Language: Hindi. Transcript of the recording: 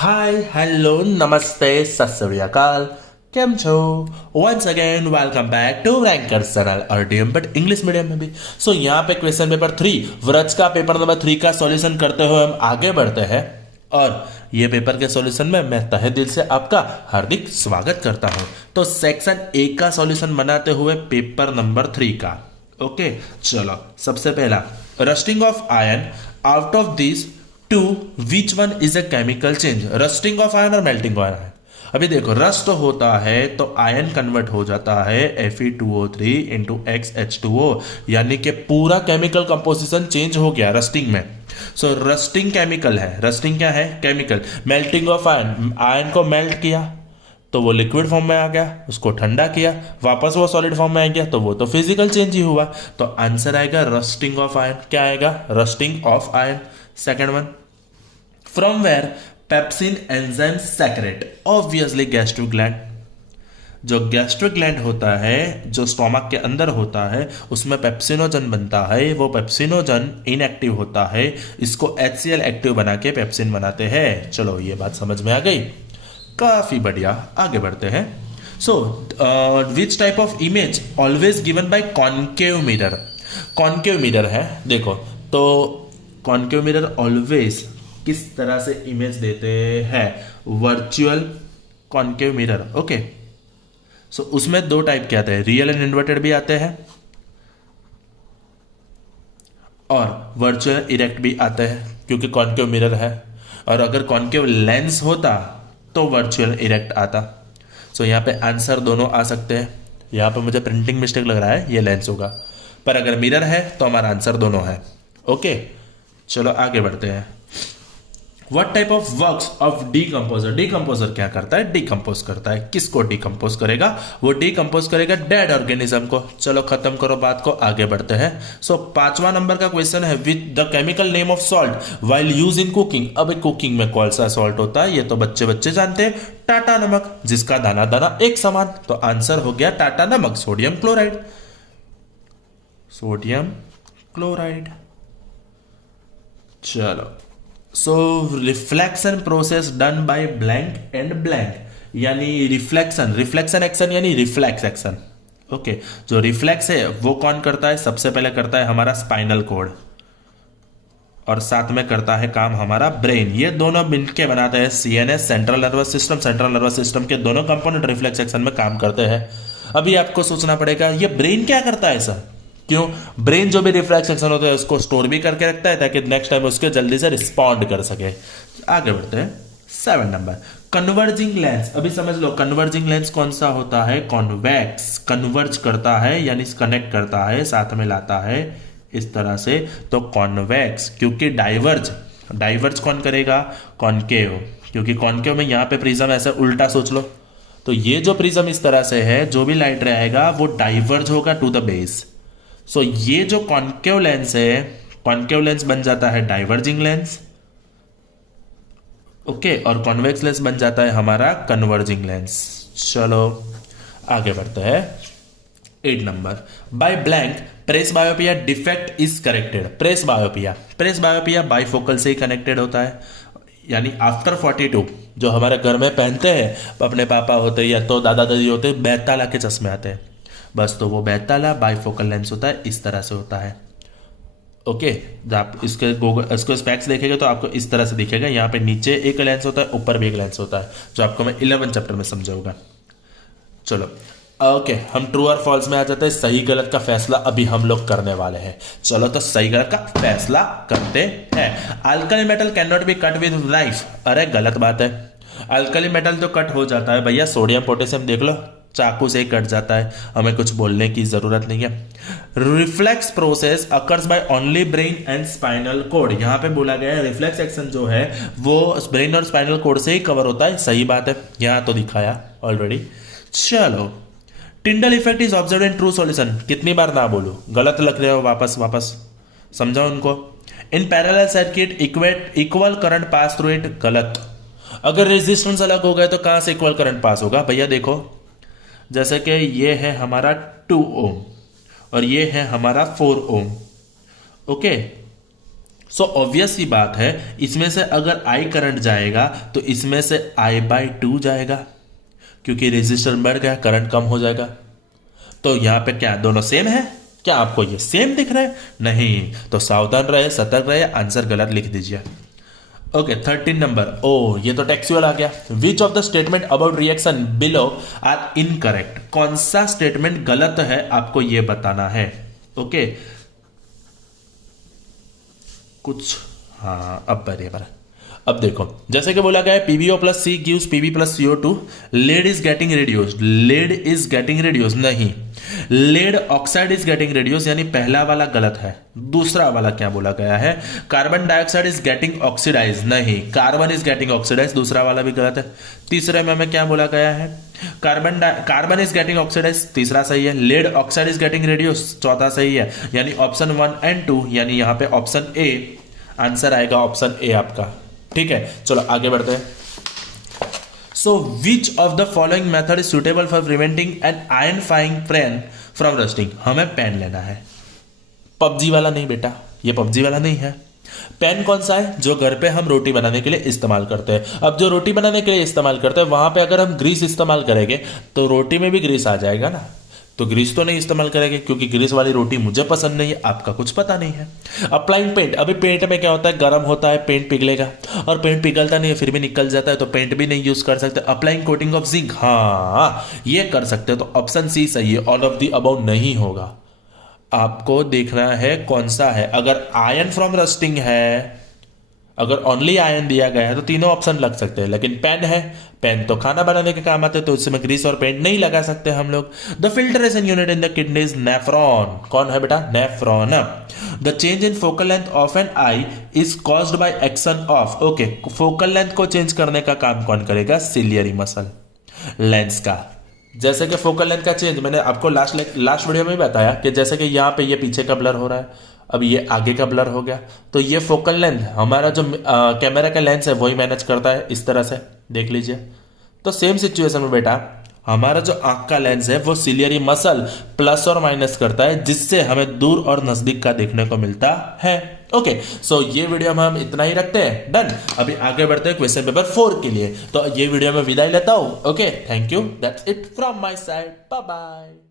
हाय हेलो नमस्ते सत श्री अकाल केम छो once again welcome back to ranker channel RTM but English medium में भी। यहाँ पे क्वेश्चन पेपर 3 व्रज का पेपर नंबर 3 का सॉल्यूशन करते हुए हम आगे बढ़ते हैं और ये पेपर के सॉल्यूशन में मैं तहे दिल से आपका हार्दिक स्वागत करता हूँ। तो सेक्शन 1 का सॉल्यूशन बनाते हुए पेपर नंबर 3 का ओके चलो सबसे पहला rusting of iron out of this two which one is a chemical change. Rusting of iron और मेल्टिंग ऑफ आयरन। अभी देखो रस्ट होता है तो आयन कन्वर्ट हो जाता है Fe2O3 इंटू XH2O, यानी कि पूरा केमिकल कंपोजिशन चेंज हो गया रस्टिंग में। सो रस्टिंग केमिकल है। रस्टिंग क्या है? Chemical. Melting of ion, ion को मेल्ट किया तो वो लिक्विड फॉर्म में आ गया, उसको ठंडा किया वापस वो सॉलिड फॉर्म में आ गया तो वो तो फिजिकल चेंज ही हुआ। तो आंसर आएगा रस्टिंग ऑफ आयन। क्या आएगा? Rusting of iron. Second one, from where pepsin enzyme secrete. Obviously gastric gland. जो गैस्ट्रिक ग्लैंड होता है जो स्टोमक के अंदर होता है उसमें पेप्सिनोजन बनता है। वो पेप्सिनोजन इनएक्टिव होता है, इसको HCl एक्टिव बना के पेप्सिन बनाते हैं। चलो ये बात समझ में आ गई, काफी बढ़िया। आगे बढ़ते हैं। So which type of image always given by concave mirror. Concave mirror है देखो, तो कॉन्केव मिरर ऑलवेज किस तरह से इमेज देते हैं? Virtual concave mirror. Okay so उसमें दो टाइप के आते हैं, रियल एंड इन्वर्टेड भी आते हैं और वर्चुअल इरेक्ट भी आते हैं क्योंकि कॉन्केव मिरर है। और अगर कॉन्केव लेंस होता तो वर्चुअल इरेक्ट आता। सो यहाँ पे आंसर दोनों आ सकते हैं। यहाँ पे मुझे प्रिंटिंग मिस्टेक लग रहा है, ये लेंस होगा, पर अगर मिरर है तो हमारा आंसर दोनों है। ओके चलो आगे बढ़ते हैं। What type of works of decomposer. Decomposer क्या करता है? डीकम्पोज करता है। किसको डीकम्पोज करेगा? वो डीकम्पोज करेगा डेड ऑर्गेनिज्म को। चलो खत्म करो बात को, आगे बढ़ते हैं। सो 5वां नंबर का क्वेश्चन है with the chemical name of salt while use in cooking. अब कुकिंग में कौन सा सॉल्ट होता है? ये तो बच्चे बच्चे जानते हैं, टाटा नमक, जिसका दाना दाना एक समान। तो आंसर हो गया टाटा नमक, सोडियम क्लोराइड। Sodium chloride. चलो so reflection process done by blank and blank, यानी रिफ्लेक्शन, रिफ्लेक्शन एक्शन यानी रिफ्लेक्स एक्शन। ओके जो रिफ्लेक्स है वो कौन करता है? सबसे पहले करता है हमारा स्पाइनल कॉर्ड और साथ में करता है काम हमारा ब्रेन। ये दोनों मिलके बनाते हैं CNS, central nervous system. Central nervous system के दोनों कंपोनेंट रिफ्लेक्स एक्शन में काम करते हैं। अभी आपको सोचना पड़ेगा ये ब्रेन क्या करता है सर? क्यों? ब्रेन जो भी रिफ्लेक्स एक्शन होता है उसको स्टोर भी करके रखता है ताकि नेक्स्ट टाइम उसके जल्दी से रिस्पॉन्ड कर सके। आगे बढ़ते हैं। 7 नंबर कन्वर्जिंग लेंस। अभी समझ लो कन्वर्जिंग लेंस कौन सा होता है? कॉन्वेक्स। कन्वर्ज करता है यानी कनेक्ट करता है, साथ में लाता है इस तरह से, तो कॉन्वेक्स। क्योंकि डाइवर्ज, डाइवर्ज कौन करेगा? कॉन्केव। क्योंकि कॉन्केव में यहाँ पे प्रिज्म ऐसे उल्टा सोच लो, तो ये जो प्रिज्म इस तरह से है जो भी लाइट रहेगा वो डाइवर्ज होगा टू द बेस। सो ये जो कॉन्केव लेंस है, कॉन्केव लेंस बन जाता है डाइवर्जिंग लेंस। ओके और कॉन्वेक्स लेंस बन जाता है हमारा कन्वर्जिंग लेंस। चलो आगे बढ़ते हैं। 8 number by blank presbyopia defect is corrected. Presbyopia, presbyopia bifocal से ही कनेक्टेड होता है, यानी आफ्टर 42 जो हमारे घर में पहनते हैं, अपने पापा होते या तो दादा दादी होते, बैताला के चश्मे आते हैं, बस तो वो बैताला बाइफोकल लेंस होता है, इस तरह से होता है। ओके आप इसको स्पेक्स देखेंगे तो आपको इस तरह से दिखेगा। यहाँ पे नीचे एक लेंस होता है, ऊपर भी एक लेंस होता है, जो आपको मैं 11 चैप्टर में समझाऊंगा। चलो ओके हम ट्रू और फॉल्स में आ जाते हैं। सही गलत का फैसला अभी हम लोग करने वाले हैं। चलो तो सही गलत का फैसला करते हैं। Alkali metal can not be cut with knife. अरे गलत बात है, अल्कली मेटल तो कट हो जाता है भैया। सोडियम पोटेशियम देख लो, चाकू से ही कट जाता है, हमें कुछ बोलने की जरूरत नहीं है। Reflex process occurs by only brain and spinal cord. यहां पे बोला गया है रिफ्लेक्स एक्शन जो है वो ब्रेन और स्पाइनल कॉर्ड से ही कवर होता है। सही बात है, यहां तो दिखाया ऑलरेडी। चलो Tyndall effect is observe in true solution. कितनी बार ना बोलूं, गलत लग रहे हो, वापस वापस समझाओ उनको। In parallel circuit equal current pass through it. गलत। अगर रेजिस्टेंस अलग हो गए तो कहां से इक्वल करंट पास होगा भैया? देखो जैसे कि ये है हमारा 2 ओम और ये है हमारा 4 ओम। ओके सो ऑब्वियस सी बात है, इसमें से अगर आई करंट जाएगा तो इसमें से I/2 जाएगा, क्योंकि रेजिस्टर बढ़ गया, करंट कम हो जाएगा। तो यहां पे क्या दोनों सेम है? क्या आपको ये सेम दिख रहा है? नहीं, तो सावधान रहे, सतर्क रहे, आंसर गलत लिख दीजिए। Okay, 13 number. ओ, ये तो टेक्सुअल आ गया। Which of the statement about reaction below are incorrect? कौन सा स्टेटमेंट गलत है आपको ये बताना है। ओके, कुछ, हाँ अब बराबर। अब देखो, जैसे कि बोला गया है PbO plus C gives Pb plus CO2, lead is getting reduced, lead is getting reduce नहीं, lead oxide is getting reduce, यानी पहला वाला गलत है। दूसरा वाला क्या बोला गया है? Carbon dioxide is getting oxidise नहीं, कार्बन इज गेटिंग ऑक्सीडाइज, दूसरा वाला भी गलत है। तीसरे में हमें क्या बोला गया है? कार्बन इज गेटिंग ऑक्सीडाइज, तीसरा सही है। Lead oxide is getting reduce, चौथा सही है। यानी ऑप्शन 1 एंड 2, यानी यहां पे ऑप्शन ए आंसर आएगा, ऑप्शन ए आपका। ठीक है, चलो आगे बढ़ते हैं। So which of the following method is suitable for preventing an iron frying pan from rusting? हमें पेन लेना है, पबजी वाला नहीं बेटा, ये पबजी वाला नहीं है। पेन कौन सा है? जो घर पे हम रोटी बनाने के लिए इस्तेमाल करते हैं। अब जो रोटी बनाने के लिए इस्तेमाल करते हैं, वहां पे अगर हम ग्रीस इस्तेमाल करेंगे तो रोटी में भी ग्रीस आ जाएगा ना, तो ग्रीस तो नहीं इस्तेमाल करेंगे, क्योंकि ग्रीस वाली रोटी मुझे पसंद नहीं है, आपका कुछ पता नहीं है। अप्लाइंग पेंट, अभी पेंट में क्या होता है, गर्म होता है, पेंट पिघलेगा, और पेंट पिघलता नहीं है फिर भी निकल जाता है, तो पेंट भी नहीं यूज कर सकते। अप्लाइंग कोटिंग ऑफ जिंक, हाँ ये कर सकते हैं, तो ऑप्शन सी सही है, ऑल ऑफ द अबाउट नहीं होगा। आपको देखना है कौन सा है। अगर आयन फ्रॉम रस्टिंग है, अगर ओनली आयन दिया गया है तो तीनों ऑप्शन लग सकते हैं, लेकिन पेन है, पेन तो खाना बनाने के काम आते हैं, तो उसमें ग्रीस और पेंट नहीं लगा सकते हम लोग। The filtration unit in the kidney is nephron, कौन है बेटा? Nephron. The change in focal length of an eye is caused by action of, okay, focal length को चेंज करने का काम कौन करेगा? सिलियरी मसल, लेंस का। जैसे कि फोकल लेंथ का चेंज मैंने आपको लास्ट वीडियो में बताया कि जैसे कि यहाँ पे ये पीछे का ब्लर हो रहा है, अब ये आगे का ब्लर हो गया, तो ये फोकल लेंथ हमारा जो कैमरा का लेंस है वही मैनेज करता है, इस तरह से देख लीजिए। तो सेम सिचुएशन में बेटा हमारा जो आंख का लेंस है वो सिलियरी मसल प्लस और माइनस करता है, जिससे हमें दूर और नजदीक का देखने को मिलता है। ओके, सो ये वीडियो में हम इतना ही रखते हैं, डन। अभी आगे बढ़ते हैं क्वेश्चन पेपर 4 के लिए, तो ये वीडियो में विदाई लेता हूं। Okay, thank you, that's it from my side, bye bye.